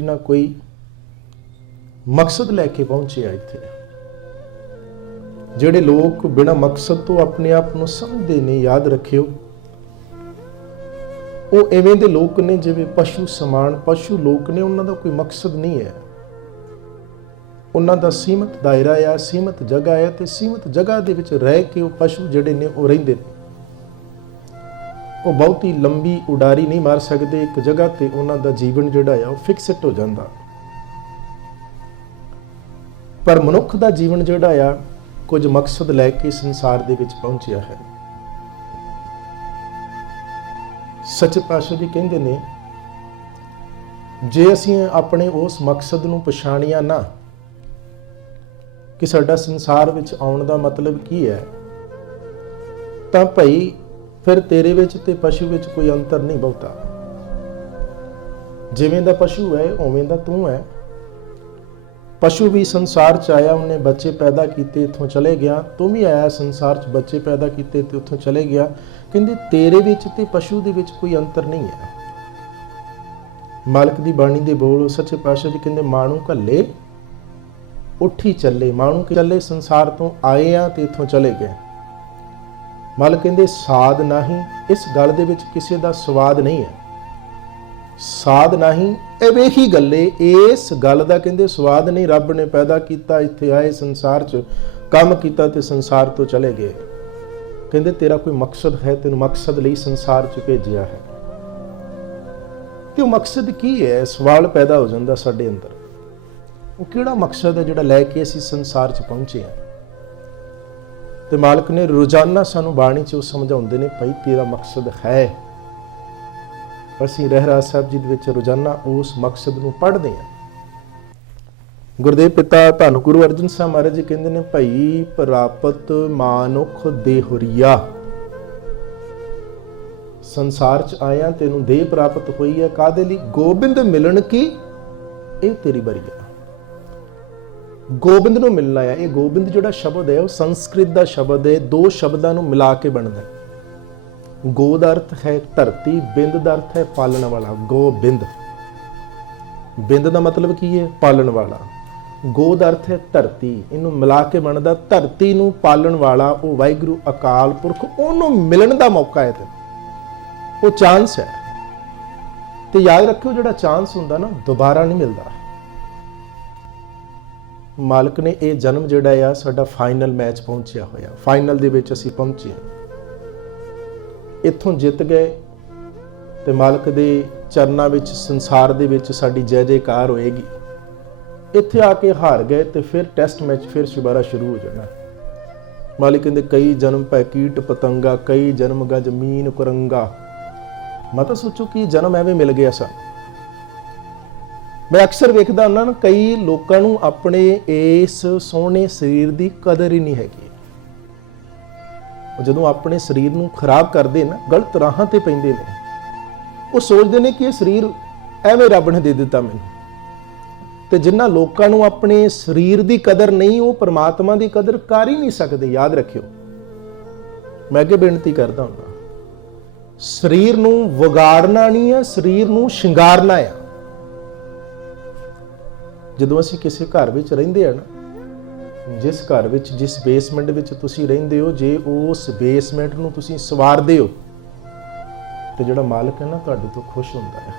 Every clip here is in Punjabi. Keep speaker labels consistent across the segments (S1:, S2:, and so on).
S1: ਕੋਈ ਨਾ ਕੋਈ ਮਕਸਦ ਲੈ ਕੇ ਪਹੁੰਚੇ ਆ ਇੱਥੇ। ਜਿਹੜੇ ਲੋਕ ਬਿਨਾਂ ਮਕਸਦ ਤੋਂ ਆਪਣੇ ਆਪ ਨੂੰ ਸਮਝਦੇ ਨੇ, ਯਾਦ ਰੱਖਿਓ, ਉਹ ਐਵੇਂ ਦੇ ਲੋਕ ਨੇ ਜਿਵੇਂ ਪਸ਼ੂ ਸਮਾਨ, ਪਸ਼ੂ ਲੋਕ ਨੇ, ਉਹਨਾਂ ਦਾ ਕੋਈ ਮਕਸਦ ਨਹੀਂ ਹੈ। ਉਹਨਾਂ ਦਾ ਸੀਮਤ ਦਾਇਰਾ ਆ, ਸੀਮਤ ਜਗ੍ਹਾ ਹੈ ਤੇ ਸੀਮਤ ਜਗ੍ਹਾ ਦੇ ਵਿੱਚ ਰਹਿ ਕੇ ਉਹ ਪਸ਼ੂ ਜਿਹੜੇ ਨੇ ਉਹ ਰਹਿੰਦੇ ਨੇ। ਉਹ ਬਹੁਤੀ ਲੰਬੀ ਉਡਾਰੀ ਨਹੀਂ ਮਾਰ ਸਕਦੇ। ਇੱਕ ਜਗ੍ਹਾ ਤੇ ਉਹਨਾਂ ਦਾ ਜੀਵਨ ਜਿਹੜਾ ਆ, ਉਹ ਫਿਕਸਡ ਹੋ ਜਾਂਦਾ। ਪਰ ਮਨੁੱਖ ਦਾ ਜੀਵਨ ਜਿਹੜਾ ਆ, ਕੁਝ ਮਕਸਦ ਲੈ ਕੇ ਸੰਸਾਰ ਦੇ ਵਿੱਚ ਪਹੁੰਚਿਆ ਹੈ। ਸੱਚੇ ਪਾਤਸ਼ਾਹ ਜੀ ਕਹਿੰਦੇ ਨੇ, ਜੇ ਅਸੀਂ ਆਪਣੇ ਉਸ ਮਕਸਦ ਨੂੰ ਪਛਾਣਿਆ ਨਾ, ਕਿ ਸਾਡਾ ਸੰਸਾਰ ਵਿੱਚ ਆਉਣ ਦਾ ਮਤਲਬ ਕੀ ਹੈ, ਤਾਂ ਭਈ ਫਿਰ ਤੇਰੇ ਵਿੱਚ ਤੇ ਪਸ਼ੂ ਵਿੱਚ ਕੋਈ ਅੰਤਰ ਨਹੀਂ ਬਹੁਤਾ। ਜਿਵੇਂ ਦਾ ਪਸ਼ੂ ਹੈ, ਉਵੇਂ ਦਾ ਤੂੰ ਹੈ। ਪਸ਼ੂ ਵੀ ਸੰਸਾਰ ਚ ਆਇਆ, ਉਹਨੇ ਬੱਚੇ ਪੈਦਾ ਕੀਤੇ, ਇੱਥੋਂ ਚਲੇ ਗਿਆ। ਤੂੰ ਵੀ ਆਇਆ ਸੰਸਾਰ ਚ, ਬੱਚੇ ਪੈਦਾ ਕੀਤੇ ਤੇ ਉੱਥੋਂ ਚਲੇ ਗਿਆ। ਕਹਿੰਦੇ ਤੇਰੇ ਵਿੱਚ ਤੇ ਪਸ਼ੂ ਦੇ ਵਿੱਚ ਕੋਈ ਅੰਤਰ ਨਹੀਂ ਹੈ। ਮਾਲਕ ਦੀ ਬਾਣੀ ਦੇ ਬੋਲ, ਸੱਚੇ ਪਾਤਸ਼ਾਹ ਜੀ ਕਹਿੰਦੇ, ਮਾਣੂ ਘੱਲੇ, ਉੱਠੀ ਚੱਲੇ। ਮਾਣੂ ਕਿ ਚੱਲੇ, ਸੰਸਾਰ ਤੋਂ ਆਏ ਆ ਤੇ ਇੱਥੋਂ ਚਲੇ ਗਏ। ਮਲ ਕਹਿੰਦੇ, ਸਾਧ ਨਹੀਂ, ਇਸ ਗੱਲ ਦੇ ਵਿੱਚ ਕਿਸੇ ਦਾ ਸਵਾਦ ਨਹੀਂ ਹੈ। ਸਾਧ ਨਹੀਂ ਐਵੇਂ ਹੀ ਗੱਲੇ, ਇਸ ਗੱਲ ਦਾ ਕਹਿੰਦੇ, ਸਵਾਦ ਨਹੀਂ, ਰੱਬ ਨੇ ਪੈਦਾ ਕੀਤਾ, ਇੱਥੇ ਆਏ ਸੰਸਾਰ 'ਚ, ਕੰਮ ਕੀਤਾ ਤੇ ਸੰਸਾਰ ਤੋਂ ਚਲੇ ਗਏ। ਕਹਿੰਦੇ, ਤੇਰਾ ਕੋਈ ਮਕਸਦ ਹੈ, ਤੈਨੂੰ ਮਕਸਦ ਲਈ ਸੰਸਾਰ 'ਚ ਭੇਜਿਆ ਹੈ। ਤੇ ਉਹ ਮਕਸਦ ਕੀ ਹੈ? ਸਵਾਲ ਪੈਦਾ ਹੋ ਜਾਂਦਾ ਸਾਡੇ ਅੰਦਰ। ਉਹ ਕਿਹੜਾ ਮਕਸਦ ਹੈ ਜਿਹੜਾ ਲੈ ਕੇ ਅਸੀਂ ਸੰਸਾਰ 'ਚ ਪਹੁੰਚੇ ਹਾਂ? ਤੇ ਮਾਲਕ ਨੇ ਰੋਜ਼ਾਨਾ ਸਾਨੂੰ ਬਾਣੀ 'ਚ ਉਹ ਸਮਝਾਉਂਦੇ ਨੇ, ਭਾਈ, ਤੇਰਾ ਮਕਸਦ ਹੈ। ਅਸੀਂ ਰਹਿਰਾ ਸਾਹਿਬ ਜੀ ਦੇ ਵਿੱਚ ਰੋਜ਼ਾਨਾ ਉਸ ਮਕਸਦ ਨੂੰ ਪੜ੍ਹਦੇ ਹਾਂ। ਗੁਰਦੇਵ ਪਿਤਾ ਧੰਨ ਗੁਰੂ ਅਰਜਨ ਸਾਹਿਬ ਮਹਾਰਾਜ ਜੀ ਕਹਿੰਦੇ ਨੇ, ਭਾਈ, ਪ੍ਰਾਪਤ ਮਾਨੁਖ ਦੇਹੁਰੀਆ। ਸੰਸਾਰ ਚ ਆਇਆ, ਤੈਨੂੰ ਦੇਹ ਪ੍ਰਾਪਤ ਹੋਈ ਹੈ। ਕਾਦੇ ਲਈ? ਗੋਬਿੰਦ ਮਿਲਣ ਕੀ? ਇਹ ਤੇਰੀ ਬਰੀਆ ਗੋਬਿੰਦ ਨੂੰ ਮਿਲਣਾ ਹੈ ਇਹ ਗੋਬਿੰਦ ਜਿਹੜਾ ਸ਼ਬਦ ਹੈ, ਉਹ ਸੰਸਕ੍ਰਿਤ ਦਾ ਸ਼ਬਦ ਹੈ। ਦੋ ਸ਼ਬਦਾਂ ਨੂੰ ਮਿਲਾ ਕੇ ਬਣਦਾ ਹੈ। ਗੋ ਦਾ ਅਰਥ ਹੈ ਧਰਤੀ, ਬਿੰਦ ਦਾ ਅਰਥ ਹੈ ਪਾਲਣ ਵਾਲਾ। ਗੋਬਿੰਦ ਬਿੰਦ। ਦਾ ਮਤਲਬ ਕੀ ਹੈ? ਪਾਲਣ ਵਾਲਾ। ਗੋ ਦਾ ਅਰਥ ਹੈ ਧਰਤੀ। ਇਹਨੂੰ ਮਿਲਾ ਕੇ ਬਣਦਾ। ਧਰਤੀ ਨੂੰ ਪਾਲਣ ਵਾਲਾ, ਉਹ ਵਾਹਿਗੁਰੂ ਅਕਾਲ ਪੁਰਖ, ਉਹਨੂੰ ਮਿਲਣ ਦਾ ਮੌਕਾ ਹੈ। ਤੇ ਉਹ ਚਾਂਸ ਹੈ। ਤੇ ਯਾਦ ਰੱਖਿਓ, ਜਿਹੜਾ ਚਾਂਸ ਹੁੰਦਾ ਨਾ, ਦੁਬਾਰਾ ਨਹੀਂ ਮਿਲਦਾ। ਮਾਲਕ ਨੇ ਇਹ ਜਨਮ ਜਿਹੜਾ ਆ, ਸਾਡਾ ਫਾਈਨਲ ਮੈਚ ਪਹੁੰਚਿਆ ਹੋਇਆ। ਫਾਈਨਲ ਦੇ ਵਿੱਚ ਅਸੀਂ ਪਹੁੰਚੇ ਇੱਥੋਂ ਜਿੱਤ ਗਏ ਤੇ ਮਾਲਕ ਦੇ ਚਰਨਾਂ ਵਿੱਚ, ਸੰਸਾਰ ਦੇ ਵਿੱਚ ਸਾਡੀ ਜੈ ਜੈਕਾਰ ਹੋਏਗੀ। ਇੱਥੇ ਆ ਕੇ ਹਾਰ ਗਏ ਤੇ ਫਿਰ ਟੈਸਟ ਮੈਚ ਫਿਰ ਦੁਬਾਰਾ ਸ਼ੁਰੂ ਹੋ ਜਾਣਾ। ਮਾਲਿਕ ਕਹਿੰਦੇ, ਕਈ ਜਨਮ ਪੈ ਕੀਟ ਪਤੰਗਾ, ਕਈ ਜਨਮ ਗਾ ਜ਼ਮੀਨ ਕੁਰੰਗਾ। ਮਤਾ ਸੋਚੋ ਕਿ ਜਨਮ ਐਵੇਂ ਮਿਲ ਗਿਆ ਸਾਨੂੰ ਮੈਂ ਅਕਸਰ ਵੇਖਦਾ ਹੁੰਦਾ ਨਾ, ਕਈ ਲੋਕਾਂ ਨੂੰ ਆਪਣੇ ਇਸ ਸੋਹਣੇ ਸਰੀਰ ਦੀ ਕਦਰ ਹੀ ਨਹੀਂ ਹੈਗੀ। ਉਹ ਜਦੋਂ ਆਪਣੇ ਸਰੀਰ ਨੂੰ ਖਰਾਬ ਕਰਦੇ ਨਾ, ਗਲਤ ਰਾਹਾਂ ਤੇ ਪੈਂਦੇ ਨੇ। ਉਹ ਸੋਚਦੇ ਨੇ ਕਿ ਇਹ ਸਰੀਰ ਐਵੇਂ ਰੱਬ ਨੇ ਦੇ ਦਿੱਤਾ ਮੈਨੂੰ। ਤੇ ਜਿਨ੍ਹਾਂ ਲੋਕਾਂ ਨੂੰ ਆਪਣੇ ਸਰੀਰ ਦੀ ਕਦਰ ਨਹੀਂ, ਉਹ ਪਰਮਾਤਮਾ ਦੀ ਕਦਰ ਕਰ ਹੀ ਨਹੀਂ ਸਕਦੇ, ਯਾਦ ਰੱਖਿਓ। ਮੈਂ ਅੱਗੇ ਬੇਨਤੀ ਕਰਦਾ ਹੁੰਦਾ, ਸਰੀਰ ਨੂੰ ਵਿਗਾੜਨਾ ਨਹੀਂ ਹੈ, ਸਰੀਰ ਨੂੰ ਸ਼ਿੰਗਾਰਨਾ ਹੈ। ਜਦੋਂ ਅਸੀਂ ਕਿਸੇ ਘਰ ਵਿੱਚ ਰਹਿੰਦੇ ਆ ਨਾ, ਜਿਸ ਘਰ ਵਿੱਚ, ਜਿਸ ਬੇਸਮੈਂਟ ਵਿੱਚ ਤੁਸੀਂ ਰਹਿੰਦੇ ਹੋ, ਜੇ ਉਸ ਬੇਸਮੈਂਟ ਨੂੰ ਤੁਸੀਂ ਸਵਾਰਦੇ ਹੋ, ਤੇ ਜਿਹੜਾ ਮਾਲਕ ਹੈ ਨਾ ਤੁਹਾਡੇ ਤੋਂ ਖੁਸ਼ ਹੁੰਦਾ ਹੈ।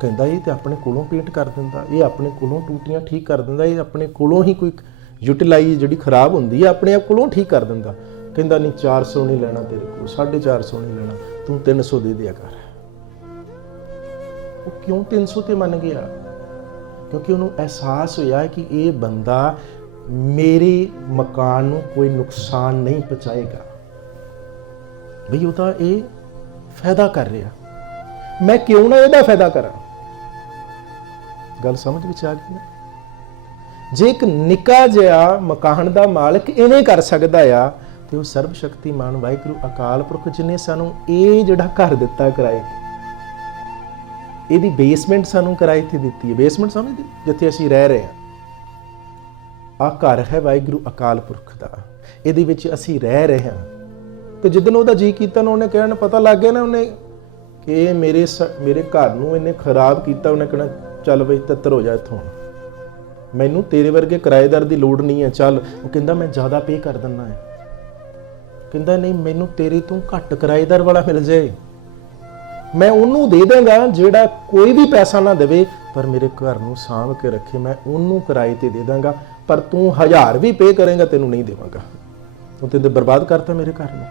S1: ਕਹਿੰਦਾ ਇਹ ਤੇ ਆਪਣੇ ਕੋਲੋਂ ਪੇਂਟ ਕਰ ਦਿੰਦਾ, ਇਹ ਆਪਣੇ ਕੋਲੋਂ ਟੂਟੀਆਂ ਠੀਕ ਕਰ ਦਿੰਦਾ, ਇਹ ਆਪਣੇ ਕੋਲੋਂ ਹੀ ਕੋਈ ਯੂਟਿਲਾਈਜ਼ ਜਿਹੜੀ ਖਰਾਬ ਹੁੰਦੀ ਹੈ, ਆਪਣੇ ਆਪ ਕੋਲੋਂ ਠੀਕ ਕਰ ਦਿੰਦਾ। ਕਹਿੰਦਾ ਨਹੀਂ 400 ਨਹੀਂ ਲੈਣਾ ਤੇਰੇ ਕੋਲ 450 ਨਹੀਂ ਲੈਣਾ, ਤੂੰ 300 ਦੇ ਦਿਆ ਕਰ। ਉਹ ਕਿਉਂ 300 ਤੇ ਮੰਨ ਗਿਆ? ਕਿਉਂਕਿ ਉਹਨੂੰ ਅਹਿਸਾਸ ਹੋਇਆ ਕਿ ਇਹ ਬੰਦਾ ਮੇਰੇ ਮਕਾਨ ਨੂੰ ਕੋਈ ਨੁਕਸਾਨ ਨਹੀਂ ਪਹੁੰਚਾਏਗਾ। ਬਈ ਉਹ ਤਾਂ ਇਹ ਫਾਇਦਾ ਕਰ ਰਿਹਾ। ਮੈਂ ਕਿਉਂ ਨਾ ਇਹਦਾ ਫਾਇਦਾ ਕਰਾਂ? ਗੱਲ ਸਮਝ ਵਿੱਚ ਆ ਗਈ ਨਾ? ਜੇ ਇੱਕ ਨਿੱਕਾ ਜਿਹਾ ਮਕਾਨ ਦਾ ਮਾਲਕ ਇਵੇਂ ਕਰ ਸਕਦਾ ਆ, ਤੇ ਉਹ ਸਰਬ ਸ਼ਕਤੀਮਾਨ ਵਾਹਿਗੁਰੂ ਅਕਾਲ ਪੁਰਖ ਜਿਨੇ ਸਾਨੂੰ ਇਹ ਜਿਹੜਾ ਘਰ ਦਿੱਤਾ ਕਿਰਾਏ। ਇਹਦੀ ਬੇਸਮੈਂਟ ਸਾਨੂੰ ਕਿਰਾਏ ਤੇ ਦਿੱਤੀ ਹੈ। ਬੇਸਮੈਂਟ ਸਮਝਦੇ? ਜਿੱਥੇ ਅਸੀਂ ਰਹਿ ਰਹੇ ਹਾਂ। ਆ ਘਰ ਹੈ ਵਾਹਿਗੁਰੂ ਅਕਾਲ ਪੁਰਖ ਦਾ। ਇਹਦੇ ਵਿੱਚ ਅਸੀਂ ਰਹਿ ਰਹੇ ਹਾਂ। ਤੇ ਜਿੱਦਨ ਉਹਦਾ ਜੀ ਕੀਤਾ ਨਾ, ਉਹਨੇ ਕਹਿਣ ਪਤਾ ਲੱਗ ਗਿਆ ਨਾ ਉਹਨੇ ਇਹ ਮੇਰੇ ਸ- ਮੇਰੇ ਘਰ ਨੂੰ ਇਹਨੇ ਖਰਾਬ ਕੀਤਾ। ਉਹਨੇ ਕਹਿਣਾ, ਚੱਲ ਬਈ ਤੱਤਰ ਹੋ ਜਾ ਇੱਥੋਂ। ਮੈਨੂੰ ਤੇਰੇ ਵਰਗੇ ਕਿਰਾਏਦਾਰ ਦੀ ਲੋੜ ਨਹੀਂ ਹੈ। ਚੱਲ, ਉਹ ਕਹਿੰਦਾ, ਮੈਂ ਜ਼ਿਆਦਾ ਪੇ ਕਰ ਦਿੰਦਾ ਹੈ। ਕਹਿੰਦਾ, ਨਹੀਂ, ਮੈਨੂੰ ਤੇਰੇ ਤੋਂ ਘੱਟ ਕਿਰਾਏਦਾਰ ਵਾਲਾ ਮਿਲ ਜਾਏ। ਮੈਂ ਉਹਨੂੰ ਦੇ ਦਾਂਗਾ ਜਿਹੜਾ ਕੋਈ ਵੀ ਪੈਸਾ ਨਾ ਦੇਵੇ, ਪਰ ਮੇਰੇ ਘਰ ਨੂੰ ਸਾਂਭ ਕੇ ਰੱਖੇ ਮੈਂ ਉਹਨੂੰ ਕਿਰਾਏ ਤੇ ਦੇ ਦਾਂਗਾ ਪਰ ਤੂੰ ਹਜ਼ਾਰ ਵੀ ਪੇ ਕਰੇਗਾ, ਤੈਨੂੰ ਨਹੀਂ ਦੇਵਾਂਗਾ। ਉਹ ਤੇ ਬਰਬਾਦ ਕਰਤਾ ਮੇਰੇ ਘਰ ਨੂੰ।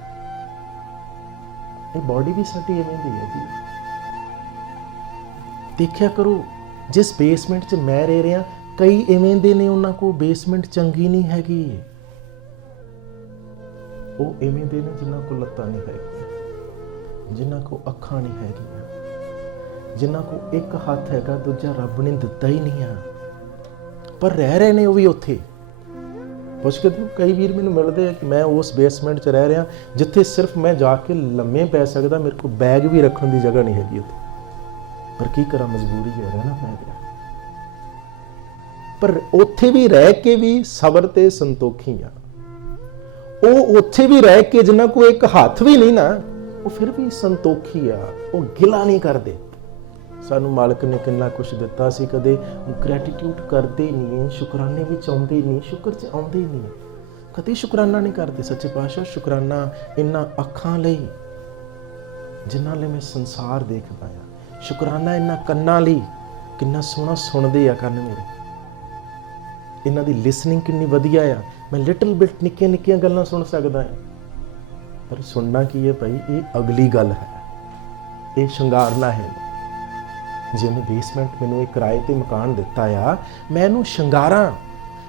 S1: ਇਹ ਬਾਡੀ ਵੀ ਸਾਡੀ ਐਵੇਂ ਦੀ ਹੈ। ਜੀ ਦੇਖਿਆ ਕਰੋ, ਜਿਸ ਬੇਸਮੈਂਟ 'ਚ ਮੈਂ ਰਹਿ ਰਿਹਾ, ਕਈ ਐਵੇਂ ਦੇ ਨੇ ਉਹਨਾਂ ਕੋ ਬੇਸਮੈਂਟ ਚੰਗੀ ਨਹੀਂ ਹੈਗੀ। ਉਹ ਐਵੇਂ ਦੇ ਨੇ ਜਿਨ੍ਹਾਂ ਕੋ ਲੱਤਾਂ ਨਹੀਂ ਹੈਗੀਆਂ। ਜਿਨ੍ਹਾਂ ਕੋ ਅੱਖਾਂ ਨਹੀਂ ਹੈਗੀਆਂ, ਜਿਨ੍ਹਾਂ ਕੋ ਇੱਕ ਹੱਥ ਹੈਗਾ, ਦੂਜਾ ਰੱਬ ਨੇ ਦਿੱਤਾ ਹੀ ਨਹੀਂ ਆ। ਪਰ ਰਹਿ ਰਹੇ ਨੇ ਉਹ ਵੀ ਉੱਥੇ। ਪੁੱਛ ਕੇ ਤੂੰ ਕਈ ਵੀਰ ਮੈਨੂੰ ਮਿਲਦੇ ਆ ਕਿ ਮੈਂ ਉਸ ਬੇਸਮੈਂਟ 'ਚ ਰਹਿ ਰਿਹਾ, ਜਿੱਥੇ ਸਿਰਫ ਮੈਂ ਜਾ ਕੇ ਲੰਮੇ ਪੈ ਸਕਦਾ, ਮੇਰੇ ਕੋਲ ਬੈਗ ਵੀ ਰੱਖਣ ਦੀ ਜਗ੍ਹਾ ਨਹੀਂ ਹੈਗੀ ਉੱਥੇ। ਪਰ ਕੀ ਕਰਾਂ, ਮਜਬੂਰੀ ਹੈ, ਰਹਿਣਾ ਪੈ ਗਿਆ। ਪਰ ਉੱਥੇ ਵੀ ਰਹਿ ਕੇ ਵੀ ਸਬਰ ਤੇ ਸੰਤੋਖੀ ਆ। ਉਹ ਉੱਥੇ ਵੀ ਰਹਿ ਕੇ ਜਿਨ੍ਹਾਂ ਕੋ ਇੱਕ ਹੱਥ ਵੀ ਨਹੀਂ ਨਾ ਉਹ ਫਿਰ ਵੀ ਸੰਤੋਖੀ ਆ, ਉਹ ਗਿਲਾ ਨਹੀਂ ਕਰਦੇ। ਸਾਨੂੰ ਮਾਲਕ ਨੇ ਕਿੰਨਾ ਕੁਝ ਦਿੱਤਾ ਸੀ ਕਦੇ ਗ੍ਰੈਟੀਟਿਊਡ ਕਰਦੇ ਨਹੀਂ, ਸ਼ੁਕਰਾਨੇ ਵਿੱਚ ਆਉਂਦੇ ਨਹੀਂ, ਸ਼ੁਕਰ ਚ ਆਉਂਦੇ ਨਹੀਂ। ਕਦੇ ਸ਼ੁਕਰਾਨਾ ਨਹੀਂ ਕਰਦੇ, ਸੱਚੇ ਪਾਤਸ਼ਾਹ, ਸ਼ੁਕਰਾਨਾ ਇਨ੍ਹਾਂ ਅੱਖਾਂ ਲਈ, ਜਿਨ੍ਹਾਂ ਲਈ ਮੈਂ ਸੰਸਾਰ ਦੇਖਦਾ ਆ। ਸ਼ੁਕਰਾਨਾ ਇਨ੍ਹਾਂ ਕੰਨਾਂ ਲਈ, ਕਿੰਨਾ ਸੋਹਣਾ ਸੁਣਦੇ ਆ ਕੰਨ ਮੇਰੇ। ਇਹਨਾਂ ਦੀ ਲਿਸਨਿੰਗ ਕਿੰਨੀ ਵਧੀਆ ਆ। ਮੈਂ ਲਿਟਲ ਬਿਟ ਨਿੱਕੀਆਂ ਨਿੱਕੀਆਂ ਗੱਲਾਂ ਸੁਣ ਸਕਦਾ ਹਾਂ ਪਰ ਸੁਣਨਾ ਕੀ ਹੈ ਭਾਈ, ਇਹ ਅਗਲੀ ਗੱਲ ਹੈ। ਇਹ ਸ਼ਿੰਗਾਰਨਾ ਹੈ। ਜਿਹਨੇ ਬੇਸਮੈਂਟ ਮੈਨੂੰ ਇਹ ਕਿਰਾਏ ਤੇ ਮਕਾਨ ਦਿੱਤਾ ਆ, ਮੈਂ ਇਹਨੂੰ ਸ਼ਿੰਗਾਰਾਂ।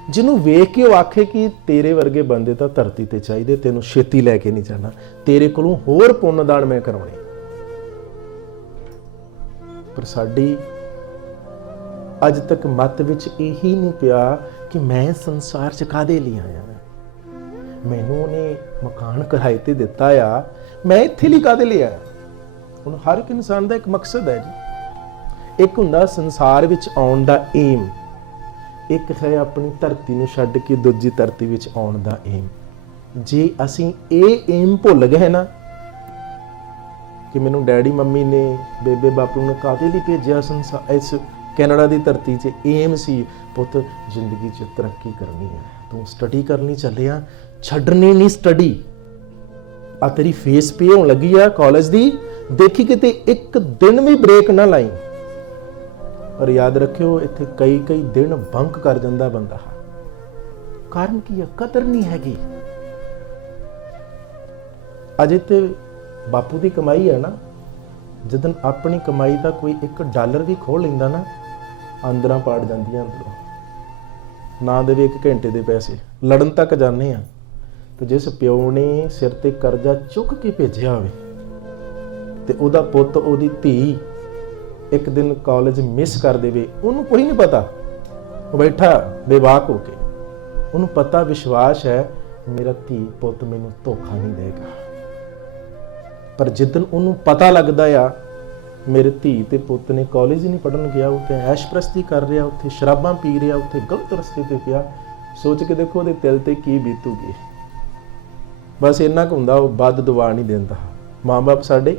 S1: ਜਿਹਨੂੰ ਵੇਖ ਕੇ ਉਹ ਆਖੇ ਕਿ ਤੇਰੇ ਵਰਗੇ ਬੰਦੇ ਤਾਂ ਧਰਤੀ ਤੇ ਚਾਹੀਦੇ, ਤੈਨੂੰ ਛੇਤੀ ਲੈ ਕੇ ਨਹੀਂ ਜਾਣਾ। ਤੇਰੇ ਕੋਲੋਂ ਹੋਰ ਪੁੰਨਦਾਨ ਮੈਂ ਕਰਾਉਣੇ। ਪਰ ਸਾਡੀ ਅੱਜ ਤੱਕ ਮਤ ਵਿੱਚ ਇਹੀ ਨਹੀਂ ਪਿਆ ਕਿ ਮੈਂ ਸੰਸਾਰ ਚ ਕਾਦੇ ਲਈ ਆਇਆ। ਮੈਨੂੰ ਉਹਨੇ ਮਕਾਨ ਕਿਰਾਏ ਤੇ ਦਿੱਤਾ ਆ, ਮੈਂ ਇੱਥੇ ਲਈ ਕਾਦੇ ਲਈ ਆਇਆ ਹੁਣ ਹਰ ਇੱਕ ਇਨਸਾਨ ਦਾ ਇੱਕ ਮਕਸਦ ਹੈ ਜੀ। ਇੱਕ ਹੁੰਦਾ ਸੰਸਾਰ ਵਿੱਚ ਆਉਣ ਦਾ ਏਮ ਇੱਕ ਹੈ ਆਪਣੀ ਧਰਤੀ ਨੂੰ ਛੱਡ ਕੇ ਦੂਜੀ ਧਰਤੀ ਵਿੱਚ ਆਉਣ ਦਾ ਏਮ ਜੇ ਅਸੀਂ ਇਹ ਏਮ ਭੁੱਲ ਗਏ ਨਾ ਕਿ ਮੈਨੂੰ ਡੈਡੀ, ਮੰਮੀ ਨੇ, ਬੇਬੇ, ਬਾਪੂ ਨੇ ਕਾਹਦੇ ਲਈ ਭੇਜਿਆ ਸੰਸਾਰ ਇਸ ਕੈਨੇਡਾ ਦੀ ਧਰਤੀ 'ਚ ਏਮ ਸੀ, ਪੁੱਤ, ਜ਼ਿੰਦਗੀ 'ਚ ਤਰੱਕੀ ਕਰਨੀ ਹੈ। ਤੂੰ ਸਟੱਡੀ ਕਰਨੀ ਚੱਲਿਆ, ਛੱਡਣੀ ਨਹੀਂ ਸਟੱਡੀ ਆ ਤੇਰੀ ਫੇਸ ਪੇ ਹੋਣ ਲੱਗੀ ਆ ਕਾਲਜ ਦੀ, ਦੇਖੀ ਕਿਤੇ ਇੱਕ ਦਿਨ ਵੀ ਬ੍ਰੇਕ ਨਾ ਲਾਈ। ਔਰ ਯਾਦ ਰੱਖਿਓ, ਇੱਥੇ ਕਈ ਕਈ ਦਿਨ ਬੰਕ ਕਰ ਜਾਂਦਾ ਬੰਦਾ। ਕਾਰਨ ਕੀ ਹੈ ਕਦਰ ਨਹੀਂ ਹੈਗੀ। ਅਜੇ ਤੇ ਬਾਪੂ ਦੀ ਕਮਾਈ ਹੈ ਨਾ, ਜਦੋਂ ਆਪਣੀ ਕਮਾਈ ਦਾ ਕੋਈ 1 ਡਾਲਰ ਵੀ ਖੋਹ ਲੈਂਦਾ ਨਾ, ਅੰਦਰਾਂ ਪਾੜ ਜਾਂਦੀਆਂ ਅੰਦਰੋਂ। ਨਾ ਦੇਵੇ ਇੱਕ ਘੰਟੇ ਦੇ ਪੈਸੇ। ਲੜਨ ਤੱਕ ਜਾਂਦੇ ਆ ਤੇ ਜਿਸ ਪਿਓ ਨੇ ਸਿਰ ਤੇ ਕਰਜ਼ਾ ਚੁੱਕ ਕੇ ਭੇਜਿਆ ਹੋਵੇ, ਤੇ ਉਹਦਾ ਪੁੱਤ, ਉਹਦੀ ਧੀ ਇੱਕ ਦਿਨ ਕਾਲਜ ਮਿਸ ਕਰ ਦੇਵੇ, ਉਹਨੂੰ ਕੋਈ ਨਹੀਂ ਪਤਾ। ਉਹ ਬੈਠਾ, ਬੇਵਾਕ ਹੋ ਕੇ। ਉਹਨੂੰ ਪਤਾ, ਵਿਸ਼ਵਾਸ ਹੈ, ਮੇਰਾ ਧੀ ਪੁੱਤ ਮੈਨੂੰ ਧੋਖਾ ਨਹੀਂ ਦੇਗਾ ਪਰ ਜਿੱਦਨ ਉਹਨੂੰ ਪਤਾ ਲੱਗਦਾ ਆ ਮੇਰੇ ਧੀ ਤੇ ਪੁੱਤ ਨੇ ਕਾਲਜ ਹੀ ਨਹੀਂ ਪੜਨ ਗਿਆ ਉਹ ਐਸ਼ ਪ੍ਰਸਤੀ ਕਰ ਰਿਹਾ, ਉੱਥੇ ਸ਼ਰਾਬਾਂ ਪੀ ਰਿਹਾ, ਉੱਥੇ ਗਲਤ ਰਸਤੇ ਤੇ ਪਿਆ। ਸੋਚ ਕੇ ਦੇਖੋ ਉਹਦੇ ਦਿਲ ਤੇ ਕੀ ਬੀਤੂਗੀ। ਬਸ ਇੰਨਾ ਕੁ ਹੁੰਦਾ, ਉਹ ਵੱਧ ਦੁਆ ਨਹੀਂ ਦਿੰਦਾ। ਮਾਂ-ਬਾਪ ਸਾਡੇ,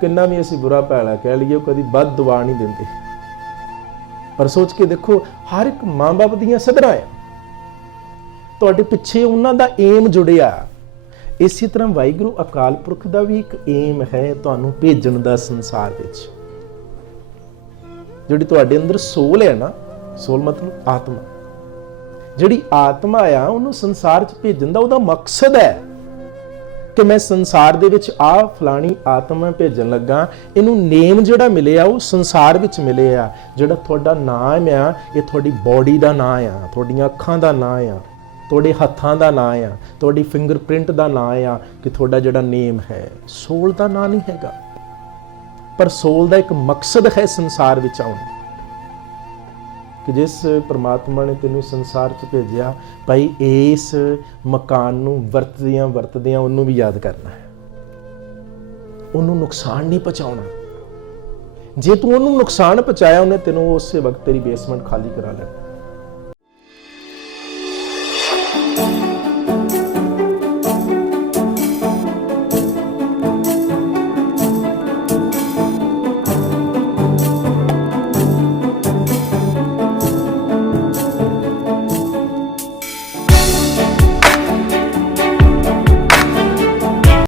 S1: ਕਿੰਨਾ ਵੀ ਅਸੀਂ ਬੁਰਾ ਭੈੜਾ ਕਹਿ ਲਈਏ, ਉਹ ਕਦੀ ਵੱਧ ਦੁਆ ਨਹੀਂ ਦਿੰਦੇ। ਪਰ ਸੋਚ ਕੇ ਦੇਖੋ, ਹਰ ਇੱਕ ਮਾਂ-ਬਾਪ ਦੀਆਂ ਸਦਰਾਂ ਆ। ਤੁਹਾਡੇ ਪਿੱਛੇ ਉਹਨਾਂ ਦਾ ਏਮ ਜੁੜਿਆ। ਇਸੇ ਤਰ੍ਹਾਂ ਵਾਹਿਗੁਰੂ ਅਕਾਲ ਪੁਰਖ ਦਾ ਵੀ ਇੱਕ ਏਮ ਹੈ ਤੁਹਾਨੂੰ ਭੇਜਣ ਦਾ ਸੰਸਾਰ ਵਿੱਚ। ਜਿਹੜੀ ਤੁਹਾਡੇ ਅੰਦਰ ਸੋਲ ਹੈ ਨਾ ਸੋਲ ਮਤਲਬ ਆਤਮਾ। ਜਿਹੜੀ ਆਤਮਾ ਆ, ਉਹਨੂੰ ਸੰਸਾਰ 'ਚ ਭੇਜਣ ਦਾ ਉਹਦਾ ਮਕਸਦ ਹੈ ਕਿ ਮੈਂ ਸੰਸਾਰ ਦੇ ਵਿੱਚ ਆ ਫਲਾਣੀ ਆਤਮਾ ਭੇਜਣ ਲੱਗਾ, ਇਹਨੂੰ ਨੇਮ ਜਿਹੜਾ ਮਿਲਿਆ, ਉਹ ਸੰਸਾਰ ਵਿੱਚ ਮਿਲਿਆ। ਜਿਹੜਾ ਤੁਹਾਡਾ ਨਾਮ ਆ, ਇਹ ਤੁਹਾਡੀ ਬਾਡੀ ਦਾ ਨਾਮ ਆ, ਤੁਹਾਡੀਆਂ ਅੱਖਾਂ ਦਾ ਨਾਮ ਆ ਤੁਹਾਡੇ ਹੱਥਾਂ ਦਾ ਨਾਂ ਆ, ਤੁਹਾਡੀ ਫਿੰਗਰਪ੍ਰਿੰਟ ਦਾ ਨਾਂ ਆ ਕਿ ਤੁਹਾਡਾ ਜਿਹੜਾ ਨੇਮ ਹੈ, ਸੋਲ ਦਾ ਨਾਂ ਨਹੀਂ ਹੈਗਾ। ਪਰ ਸੋਲ ਦਾ ਇੱਕ ਮਕਸਦ ਹੈ ਸੰਸਾਰ ਵਿੱਚ ਆਉਣ। ਕਿ ਜਿਸ ਪ੍ਰਮਾਤਮਾ ਨੇ ਤੈਨੂੰ ਸੰਸਾਰ 'ਚ ਭੇਜਿਆ, ਭਾਈ ਇਸ ਮਕਾਨ ਨੂੰ ਵਰਤਦਿਆਂ ਵਰਤਦਿਆਂ ਉਹਨੂੰ ਵੀ ਯਾਦ ਕਰਨਾ ਹੈ। ਉਹਨੂੰ ਨੁਕਸਾਨ ਨਹੀਂ ਪਹੁੰਚਾਉਣਾ। ਜੇ ਤੂੰ ਉਹਨੂੰ ਨੁਕਸਾਨ ਪਹੁੰਚਾਇਆ, ਉਹਨੇ ਤੈਨੂੰ ਉਸੇ ਵਕਤ ਤੇਰੀ ਬੇਸਮੈਂਟ ਖਾਲੀ ਕਰਾ ਲੈਣਾ।